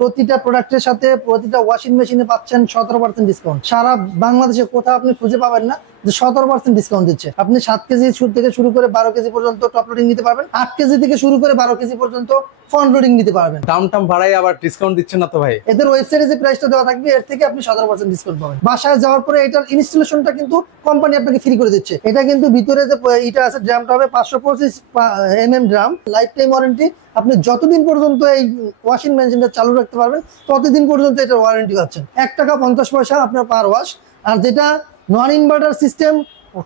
প্রতিটা প্রোডাক্টের সাথে প্রতিটা ওয়াশিং মেশিনে পাচ্ছেন 17% ডিসকাউন্ট। সারা বাংলাদেশে কোথাও আপনি খুঁজে পাবেন না যে 17% ডিসকাউন্ট দিচ্ছে। আপনি 7 কেজি থেকে শুরু করে 12 কেজি পর্যন্ত টপ লোডিং নিতে পারবেন, 8 কেজি থেকে শুরু করে 12 কেজি পর্যন্ত ফ্রন্ট লোডিং নিতে পারবেন। দাম বাড়াই আবার ডিসকাউন্ট দিচ্ছেন না তো ভাই? এদের ওয়েবসাইটে যে প্রাইসটা দেওয়া থাকবে এর থেকে আপনি 17% ডিসকাউন্ট পাবেন। বাসায় যাওয়ার পরে এটার ইনস্টলেশনটা কিন্তু কোম্পানি আপনাকে ফ্রি করে দিচ্ছে। এটা কিন্তু ভিতরে যে এটা আছে ড্রামটা হবে 525 mm drum, life time warranty. আপনি যতদিন পর্যন্ত এই ওয়াশিং মেশিনটা চালু রাখতে পারবেন ততদিন পর্যন্ত এটার ওয়ারেন্টি পাচ্ছেন। 1 টাকা 50 পয়সা আপনার পার ওয়াশ। আর যেটা নন ইনভার্টার সিস্টেম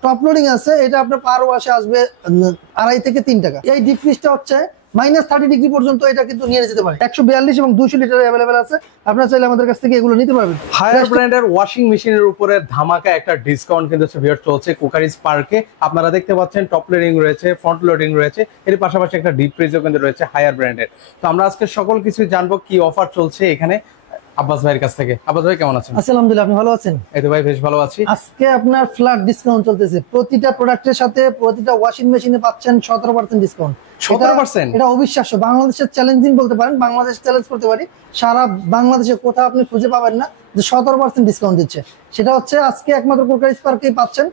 টপ লোডিং আছে এটা আপনার পার ওয়াশে আসবে 2.5 থেকে 3 টাকা। এই ডিপ ফ্রিজটা হচ্ছে -30 ডিগ্রি পর্যন্ত এটা কিন্তু নিয়ে যেতে পারে। 142 এবং 200 লিটার অ্যাভেলেবেল আছে। আপনারা চাইলে আমাদের কাছ থেকে এগুলো নিতে পারবেন। হায়ার ব্র্যান্ডের ওয়াশিং মেশিনের উপরে ধামাকা একটা ডিসকাউন্ট কিন্তু ভিউয়ার চলছে কোকারিজ পার্কে। আপনারা দেখতে পাচ্ছেন টপ লোডিং রয়েছে, ফ্রন্ট লোডিং রয়েছে, এর পাশাপাশি একটা ডিপ ফ্রিজও কিন্তু রয়েছে হায়ার ব্র্যান্ডের। তো আমরা আজকে সকল কিছু জানবো কি অফার চলছে এখানে আব্বাস ভাইয়ের কাছ থেকে। আব্বাস ভাই কেমন আছেন? আলহামদুলিল্লাহ, আপনি ভালো আছেন? এই তো ভাই বেশ ভালো আছি। আজকে আপনার ফ্ল্যাট ডিসকাউন্ট চলতেছে। প্রতিটা প্রোডাক্টের সাথে প্রতিটা ওয়াশিং মেশিনে পাচ্ছেন 17% ডিসকাউন্ট। 17%? এটা অবিশ্বাস্য। বাংলাদেশের চ্যালেঞ্জিং বলতে পারেন, বাংলাদেশ চ্যালেঞ্জ করতে পারি। সারা বাংলাদেশে কোথাও আপনি খুঁজে পাবেন না যে 17% ডিসকাউন্ট দিচ্ছে। সেটা হচ্ছে আজকে একমাত্র কোকারিজ পার্কেই পাচ্ছেন।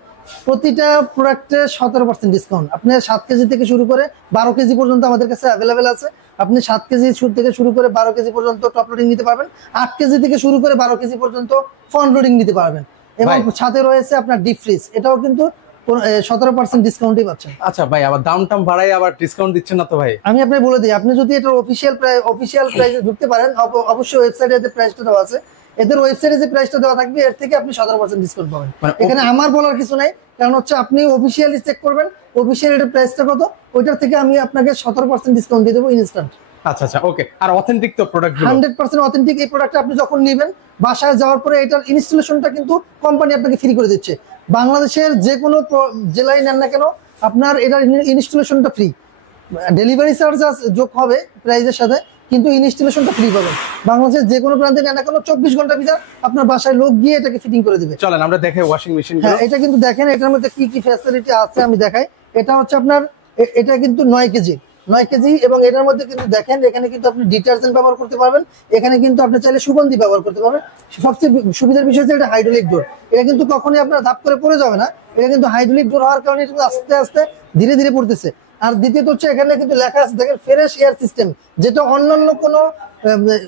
প্রতিটা প্রোডাক্টে 17% ডিসকাউন্ট। আপনি 7 কেজি থেকে শুরু করে 12 কেজি পর্যন্ত আমাদের কাছে অ্যাভেলেবেল আছে। আপনি 7 কেজি থেকে শুরু করে 12 কেজি পর্যন্ত টপ লোডিং নিতে পারবেন, 8 কেজি থেকে শুরু করে 12 কেজি পর্যন্ত ফ্রন্ট লোডিং নিতে পারবেন। এবং সাথে রয়েছে আপনার ডিপ ফ্রিজ, এটাও কিন্তু 17% ডিসকাউন্টই পাচ্ছেন। আচ্ছা ভাই, আবার দাম বাড়াই আবার ডিসকাউন্ট দিচ্ছেন না তো ভাই? আমি আপনাকে বলে দিই, আপনি যদি এটার অফিসিয়াল প্রাইসে ঢুকতে পারেন, অবশ্যই ওয়েবসাইটে যে প্রাইসটা দেওয়া আছে, এদের ওয়েবসাইটে যে প্রাইসটা দেওয়া থাকবে এর থেকে আপনি 17% ডিসকাউন্ট পাবেন। এখানে আমার বলার কিছু নাই, কারণ হচ্ছে আপনি অফিসিয়ালি চেক করবেন অফিসিয়াল এর প্রাইসটা কত, ওইটার থেকে আমি আপনাকে 17% ডিসকাউন্ট দিয়ে দেবো ইনস্ট্যান্ট। আচ্ছা ওকে। আর অথেন্টিক তো প্রোডাক্ট 100% অথেন্টিক। এই প্রোডাক্টটা আপনি যখন নেবেন বাসায় যাওয়ার পরে এটার ইনস্টলেশনটা কিন্তু কোম্পানি আপনাকে ফ্রি করে দিচ্ছে। বাংলাদেশের যে কোনো জেলায় নেন না কেন আপনার এটার ইনস্টলেশনটা ফ্রি। ডেলিভারি চার্জ যোগ হবে প্রাইসের সাথে, কিন্তু ইনস্টলেশনটা ফ্রি পাবেন। বাংলাদেশের যে কোনো প্রান্তে নেন না কেন 24 ঘন্টা ভিতরে আপনার বাসায় লোক গিয়ে এটাকে ফিটিং করে দিবে। চলেন আমরা দেখাই ওয়াশিং মেশিন। হ্যাঁ, এটা কিন্তু দেখেন এটার মধ্যে কি কি ফ্যাসিলিটি আছে আমি দেখাই। এটা হচ্ছে আপনার এটা কিন্তু 9 কেজি এবং এটার মধ্যে কিন্তু দেখেন এখানে কিন্তু আপনি ডিটারজেন্ট ব্যবহার করতে পারবেন। এখানে কিন্তু আপনি চাইলে সুগন্ধি ব্যবহার করতে পারবেন। সবচেয়ে সুবিধার বিষয় হচ্ছে এটা হাইড্রোলিক ডোর। এটা কিন্তু কখনোই আপনার ধাপ করে পড়ে যাবে না। এটা কিন্তু হাইড্রোলিক ডোর হওয়ার কারণে এটা আস্তে আস্তে ধীরে ধীরে পড়তেছে। আর দ্বিতীয়ত হচ্ছে এখানে কিন্তু লেখা আছে দেখেন ফ্রেশ এয়ার সিস্টেম, যেটা অন্যান্য কোনো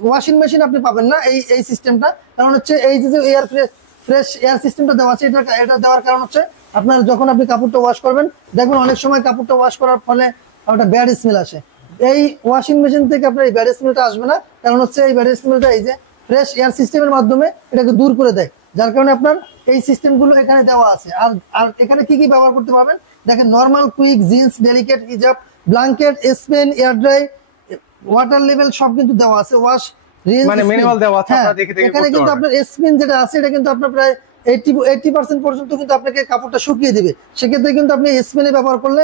ওয়াশিং মেশিন আপনি পাবেন না এই সিস্টেমটা। কারণ হচ্ছে এই যে এয়ার ফ্রেশ এয়ার সিস্টেমটা দেওয়া আছে, এটা দেওয়ার কারণ হচ্ছে আপনার যখন আপনি কাপড়টা ওয়াশ করবেন দেখবেন অনেক সময় কাপড়টা ওয়াশ করার ফলে একটা ব্যাড স্মেল আসে। এই ওয়াশিং মেশিন থেকে আপনার এই ব্যাড স্মেলটা আসবে না, কারণ হচ্ছে এই ব্যাড স্মেলটা এই যে ফ্রেশ এয়ার সিস্টেমের মাধ্যমে এটাকে দূর করে দেয়। যার কারণে আপনার এই সিস্টেমগুলো এখানে দেওয়া আছে। আর এখানে কি কি ব্যবহার করতে পারবেন দেখেন, নরমাল, কুইক, জিন্স, ডেলিকেট, হিজাব, blanket, Spain, air dry, water level সব কিন্তু দেওয়া আছে। ওয়াশ মানে ম্যানুয়াল দেওয়া আছে, আপনারা দেখে দেখে এখানে কিন্তু আপনার স্পিন যেটা আছে এটা কিন্তু আপনার প্রায় 80% পর্যন্ত কিন্তু আপনাকে কাপড়টা শুকিয়ে দিবে। সেক্ষেত্রে কিন্তু আপনি স্পিনে ব্যবহার করলে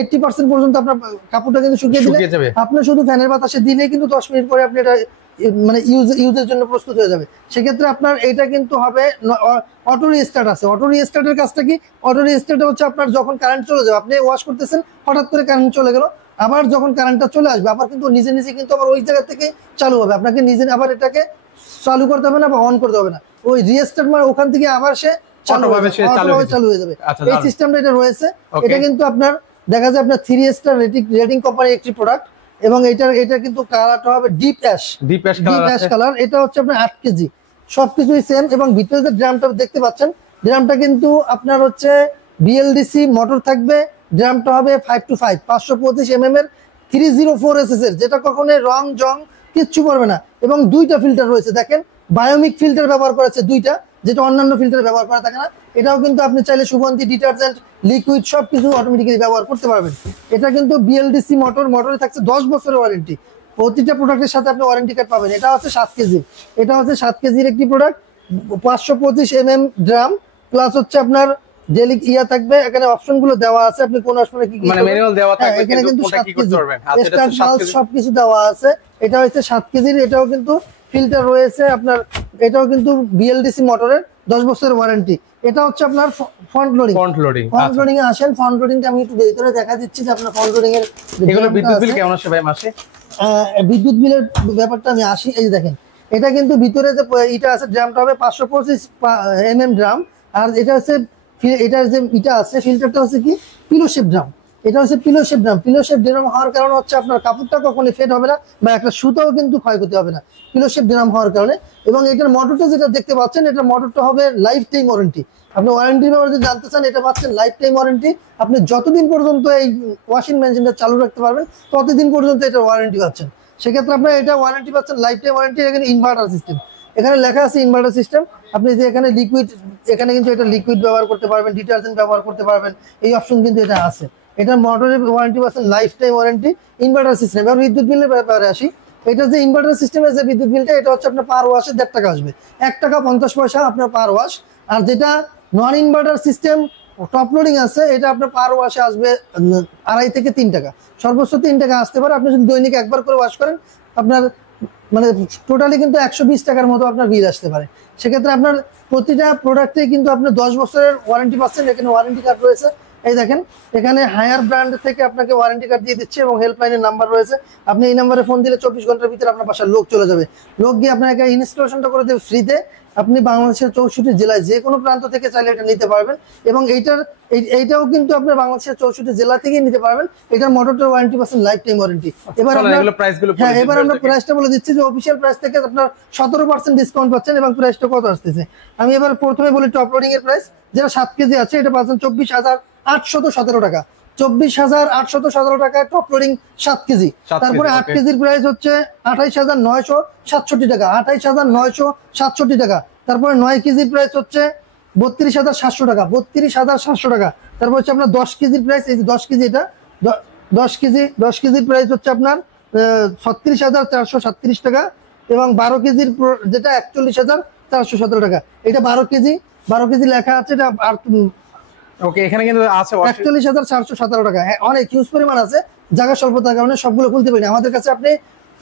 80% পর্যন্ত আপনার কাপড়টা কিন্তু শুকিয়ে দিবে। আপনি শুধু ফ্যানের বাতাসে দিলে কিন্তু 10 মিনিট পরে আপনি এটা মানে ইউজের জন্য প্রস্তুত হয়ে যাবে। সেক্ষেত্রে আপনার এটা কিন্তু হবে অটো রিস্টার্ট আছে। অটো রিস্টার্টের কাজটা কি? অটো রিস্টার্ট হচ্ছে আপনার যখন কারেন্ট চলে যাবে, আপনি ওয়াশ করতেছেন হঠাৎ করে কারেন্ট চলে গেল, আবার যখন কারেন্টটা চলে আসবে আবার কিন্তু নিজে নিজে কিন্তু আবার ওই জায়গা থেকে চালু হবে। আপনাকে নিজে আবার এটাকে চালু করতে হবে না বা অন করতে হবে না, ওই রিস্টার্ট মানে ওখান থেকে আবার সে চালু হয়ে যাবে। এই সিস্টেমটা এটা রয়েছে। এটা কিন্তু আপনার দেখা যায় আপনার 3 স্টার রেটিং কোম্পানির একটি প্রোডাক্ট এবং এটা কিন্তু কালারটা হবে ডিপ অ্যাশ কালার। এটা হচ্ছে আপনার 8 কেজি, সবকিছুই সেম। এবং ভিতরে যে ড্রামটা দেখতে পাচ্ছেন, ড্রামটা কিন্তু আপনার হচ্ছে বিএলডিসি মোটর থাকবে। ড্রামটা হবে 525 525 mm এর 304 SS এর, যেটা কখনো রং জং কিচ্ছু করবে না। এবং 2টা ফিল্টার রয়েছে দেখেন, বায়োমিক ফিল্টার ব্যবহার করেছে 2টা, যেটা অন্যান্য ফিল্টার ব্যবহার করা থাকে না। এটাও কিন্তু আপনি চাইলে সুগন্ধি, ডিটারজেন্ট, লিকুইড সবকিছু অটোমেটিক্যালি ব্যবহার করতে পারবেন। এটা কিন্তু বিএলডিসি মোটরে থাকছে 10 বছরের ওয়ারেন্টি। প্রতিটা প্রোডাক্টের সাথে আপনি ওয়ারেন্টি কার্ড পাবেন। এটা হচ্ছে 7 কেজি, এটা হচ্ছে 7 কেজির একটি প্রোডাক্ট। 525 mm ড্রাম প্লাস হচ্ছে আপনার ডেলিক ইয়া থাকবে। এখানে অপশনগুলো দেওয়া আছে, আপনি কোন অপশনে কি মানে ম্যানুয়াল দেওয়া থাকবে, এখানে কিন্তু কোনটা কি করতে পারবেন সবকিছু দেওয়া আছে। এটা হচ্ছে 7 কেজির। এটাও কিন্তু ফিল্টার রয়েছে আপনার। এটাও কিন্তু বিএলডিসি মোটরের 10 বছরের ওয়ারেন্টি। এটা হচ্ছে আপনার ফ্রন্ট লোডিং এ আসেন। ফ্রন্ট লোডিংটা আমি একটু ভিতরে দেখা দিচ্ছি যে আপনার ফ্রন্ট লোডিং এর এগুলো বিদ্যুৎ বিল কেমন আসে ভাই মাসে? বিদ্যুৎ বিলের ব্যাপারটা আমি আসি। এই দেখেন, এটা কিন্তু ভিতরে যে এটা আছে ড্রামটা হবে 525 mm ড্রাম। আর এটা হচ্ছে এটার যে এটা আছে ফিল্টারটা হচ্ছে কি পিলো শেপ ড্রাম। এটা হচ্ছে pillow shape drum. Pillow shape drum হওয়ার কারণে হচ্ছে আপনার কাপড়টা কখনোই ফেড হবে না বা একটা সুতাও কিন্তু ক্ষয়ক্ষতি হবে না পিলো শেপ ড্রাম হওয়ার কারণে। এবং এটার মোটরটা যেটা দেখতে পাচ্ছেন, এটার মোটরটা হবে লাইফ টাইম ওয়ারেন্টি। আপনি ওয়ারেন্টির ব্যাপারে যদি জানতে চান, এটা পাচ্ছেন লাইফ টাইম ওয়ারেন্টি। আপনি যতদিন পর্যন্ত এই ওয়াশিং মেশিনটা চালু রাখতে পারবেন ততদিন পর্যন্ত এটা ওয়ারেন্টি পাচ্ছেন। সেক্ষেত্রে আপনার এটা ওয়ারেন্টি পাচ্ছেন লাইফ টাইম ওয়ারেন্টি। এখানে ইনভার্টার সিস্টেম, এখানে লেখা আছে ইনভার্টার সিস্টেম। আপনি যে এখানে লিকুইড, এখানে কিন্তু এটা লিকুইড ব্যবহার করতে পারবেন, ডিটারজেন্ট ব্যবহার করতে পারবেন, এই অপশন কিন্তু এটা আছে। এটা মোটরের ওয়ারেন্টি পাচ্ছেন life time warranty. Inverter system. এবার বিদ্যুৎ বিলের ব্যাপারে আসি। এটা যে ইনভার্টার সিস্টেমের যে বিদ্যুৎ বিলটা, এটা হচ্ছে আপনার পার ওয়াশে 1.5 টাকা আসবে, 1 টাকা 50 পয়সা আপনার পার ওয়াশ। আর যেটা নন ইনভার্টার সিস্টেম টপ লোডিং আছে, এটা আপনার পার ওয়াশে আসবে 2.5 থেকে 3 টাকা, সর্বোচ্চ 3 টাকা আসতে পারে। আপনি যদি দৈনিক একবার করে ওয়াশ করেন, আপনার মানে টোটালি কিন্তু 120 টাকার মতো আপনার বিল আসতে পারে। সেক্ষেত্রে আপনার প্রতিটা প্রোডাক্টে কিন্তু আপনি 10 বছরের ওয়ারেন্টি পাচ্ছেন। এখানে ওয়ারেন্টি কার্ড রয়েছে, এই দেখেন এখানে হায়ার ব্র্যান্ড থেকে আপনাকে ওয়ারেন্টি কার্ড দিয়ে দিচ্ছে এবং হেল্পলাইনের নাম্বার রয়েছে। আপনি এই নাম্বারে ফোন দিলে 24 ঘন্টার ভিতরে আপনার বাসার লোক চলে যাবে। লোক গিয়ে আপনাকে ইনস্টলেশনটা করে দেবে ফ্রিতে। আপনি বাংলাদেশের 64 জেলায় যে কোনো প্রান্ত থেকে চাইলে এটা নিতে পারবেন। এবং এইটাও কিন্তু আপনার বাংলাদেশের 64 জেলা থেকেই নিতে পারবেন। এটার মোটরটার ওয়ারেন্টি পাচ্ছেন লাইফ টাইম ওয়ারেন্টি। এবার আমরা প্রাইসটা বলে দিচ্ছি যে অফিসিয়াল প্রাইস থেকে আপনার 17% ডিসকাউন্ট পাচ্ছেন। এবং প্রাইসটা কত আসতেছে আমি এবার প্রথমে বলি। টপ লোডিং এর প্রাইস যেটা 7 কেজি আছে, এটা পাচ্ছেন 24,817 টাকা। 24,817 টাকায় টপ লোডিং 7 কেজি। তারপরে 8 কেজির প্রাইস হচ্ছে 28,967 টাকা, 28,967 টাকা। তারপরে 9 কেজির প্রাইস হচ্ছে 32,700 টাকা, 32,700 টাকা। তারপর হচ্ছে আপনার 10 কেজির প্রাইস, এই যে 10 কেজি, এটা 10 কেজির প্রাইস হচ্ছে আপনার 36,437 টাকা। এবং 12 কেজির যেটা 41,417 টাকা। এটা 12 কেজি লেখা আছে। এটা আর ওকে, এখানে কিন্তু আছে 41,417 টাকা। হ্যাঁ, অনেক হিউজ পরিমাণ আছে, জায়গা স্বল্পতার কারণে সবগুলো খুলতে পারি। আমাদের কাছে আপনি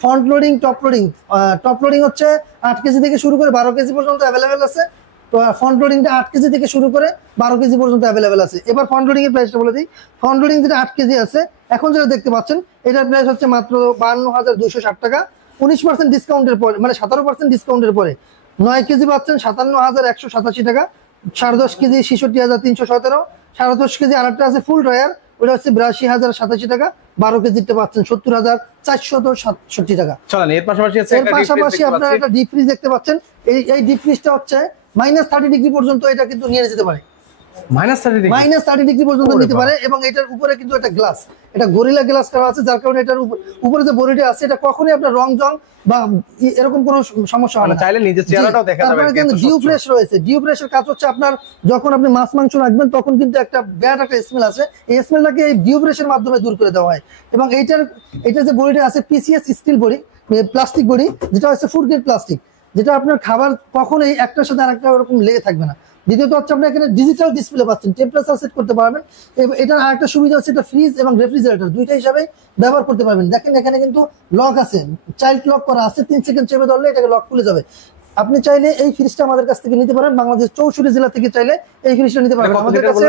ফ্রন্ট লোডিং, টপ লোডিং হচ্ছে 8 কেজি থেকে শুরু করে 12 কেজি পর্যন্ত অ্যাভেলেবেল আছে। তো ফ্রন্ট লোডিংটা 8 কেজি থেকে শুরু করে 12 কেজি পর্যন্ত অ্যাভেলেবেল আছে। এবার ফ্রন্ট লোডিং এর প্রাইসটা বলে দিই। ফ্রন্ট লোডিং যেটা 8 কেজি আছে, এখন যেটা দেখতে পাচ্ছেন, এটার প্রাইস হচ্ছে মাত্র 52,260 টাকা। 19% ডিসকাউন্টের পরে, মানে 17% ডিসকাউন্টের পরে 9 কেজি পাচ্ছেন 57,187 টাকা। 10.5 কেজি 66,317। 10.5 কেজি আরেকটা আছে ফুল ড্রায়ার, ওটা হচ্ছে 82,087 টাকা। 12 কেজিটা পাচ্ছেন 70,467 টাকা। এর পাশাপাশি আপনারা একটা ডিপ ফ্রিজ দেখতে পাচ্ছেন। এই ডিপ ফ্রিজটা হচ্ছে -30 ডিগ্রি পর্যন্ত এটা কিন্তু নিয়ে যেতে পারে, -30 ডিগ্রি পর্যন্ত নিতে পারে। এবং এটার উপরে কিন্তু একটা গ্লাস, এটা গরিলা গ্লাস করা আছে, যার কারণে এটার উপরে যে বডিটা আছে, এটা কখনোই আপনার রং জং বা এরকম কোনো সমস্যা হয় না। চাইলে নিজের চেহারাটাও দেখা যাবে। তারপরে কিন্তু ডিউ ফ্রেশ রয়েছে। ডিউ ফ্রেশের কাজ হচ্ছে আপনার যখন আপনি মাছ মাংস রাখবেন, তখন কিন্তু একটা ব্যাড একটা স্মেল আছে, এই স্মেলটাকে এই ডিউ ফ্রেশের মাধ্যমে দূর করে দেওয়া হয়। এবং এটা যে বডিটা আছে PCS steel body, plastic body, যেটা হচ্ছে ফুড গ্রেড প্লাস্টিক, যেটা আপনার খাবার কখনোই একটার সাথে আরেকটা ওরকম লেগে থাকবে না। দ্বিতীয়ত হচ্ছে আপনি এখানে ডিজিটাল ডিসপ্লে পাচ্ছেন, টেম্পারেচার সেট করতে পারবেন। এটার আরেকটা সুবিধা হচ্ছে এটা ফ্রিজ এবং রেফ্রিজারেটর দুইটা হিসাবে ব্যবহার করতে পারবেন। দেখেন এখানে কিন্তু লক আছে, চাইল্ড লক করা আছে, 3 সেকেন্ড চেপে ধরলে এটাকে লক খুলে যাবে। আপনি চাইলে এই ফ্রিজটা আমাদের কাছ থেকে নিতে পারেন। বাংলাদেশ 64 জেলা থেকে চাইলে এই ফ্রিজটা নিতে পারেন আমাদের কাছে।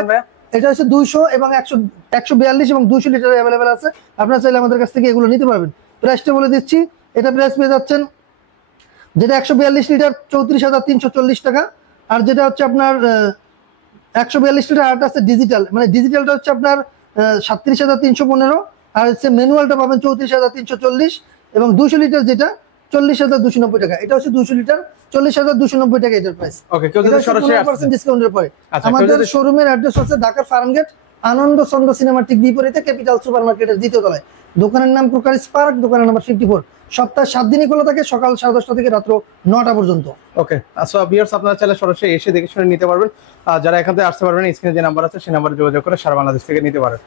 এটা হচ্ছে 200 এবং 142 এবং 200 লিটার অ্যাভেলেবেল আছে। আপনারা চাইলে আমাদের কাছ থেকে এগুলো নিতে পারবেন। প্রাইসটা বলে দিচ্ছি, এটা প্রাইস পেয়ে যাচ্ছেন যেটা 142 লিটার 34,340 টাকা। আর যেটা হচ্ছে আপনার 142 লিটার আরটা আছে ডিজিটাল, মানে ডিজিটালটা হচ্ছে আপনার 37,315। আর হচ্ছে ম্যানুয়ালটা পাবেন 34,340। এবং 200 লিটার যেটা 40,290 টাকা। এটা হচ্ছে 200 লিটার 40,290 টাকা এটার প্রাইস। ওকে, কেউ যদি সরাসরি 15% ডিসকাউন্টের পরে। আমাদের শোরুমের অ্যাড্রেস হচ্ছে ঢাকার ফার্মগেট আনন্দ চন্দ্র সিনেমার ঠিক বিপরীতে ক্যাপিটাল সুপারমার্কেটের দ্বিতীয় তলায়। দোকানের নাম কোকারিজ পার্ক, দোকানের নাম্বার 54। সপ্তাহে 7 দিনই খোলা থাকে, সকাল 10:30 থেকে রাত্র 9টা পর্যন্ত। ওকে, সো ভিউয়ার্স আপনারা চাইলে সরাসরি এসে দেখে শুনে নিতে পারবেন। যারা এখান থেকে আসতে পারবেন, স্ক্রিনে যে নাম্বার আছে সেই নাম্বারে যোগাযোগ করে সারা বাংলাদেশ থেকে নিতে পারেন।